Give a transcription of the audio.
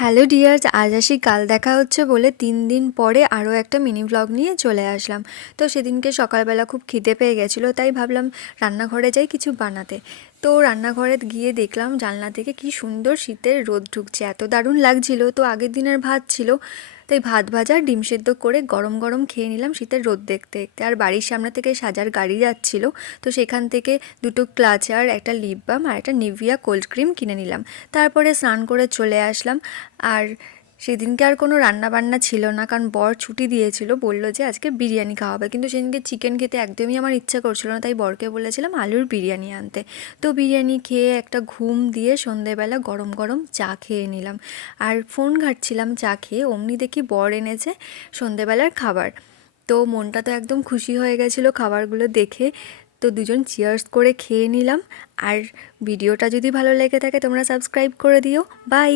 Hello dears, আজ আসি কাল দেখা হচ্ছে বলে 3 দিন পরে আরও একটা মিনি ব্লগ নিয়ে চলে আসলাম। তো সেদিনকে সকালবেলা খুব খিদে পেয়ে গেছিলো, তাই ভাবলাম রান্নাঘরে যাই কিছু বানাতে। তো রান্নাঘরে গিয়ে দেখলাম জানলা থেকে কি সুন্দর শীতের রোদ ঢুকছে, এত দারুণ লাগছিল। তো আগের দিনের ভাত ছিল, তাই ভাত ভাজা ডিম সেদ্ধ করে গরম গরম খেয়ে নিলাম শীতের রোদ দেখতে দেখতে। আর বাড়ির সামনে থেকে সাজার গাড়ি যাচ্ছিল, তো সেখান থেকে দুটো ক্লাচার, একটা লিপ বাম আর একটা নিভিয়া কোল্ড ক্রিম কিনে নিলাম। তারপরে স্নান করে চলে আসলাম। আর সেদিনকে আর কোনো রান্না বান্না ছিল না, কারণ বর ছুটি দিয়েছিল, বলল যে আজকে বিরিয়ানি খাওয়া হবে। কিন্তু সেদিনকে চিকেন খেতে একদমই আমার ইচ্ছা করছিল না, তাই বরকে বলেছিলাম আলুর বিরিয়ানি আনতে। তো বিরিয়ানি খেয়ে একটা ঘুম দিয়ে সন্ধেবেলা গরম গরম চা খেয়ে নিলাম। আর ফোন ঘাঁটছিলাম চা খেয়ে, অমনি দেখি বর এনেছে সন্ধেবেলার খাবার। তো মনটা তো একদম খুশি হয়ে গেছিলো খাবারগুলো দেখে। তো দুজন চিয়ার্স করে খেয়ে নিলাম। আর ভিডিওটা যদি ভালো লেগে থাকে তোমরা সাবস্ক্রাইব করে দিও। বাই।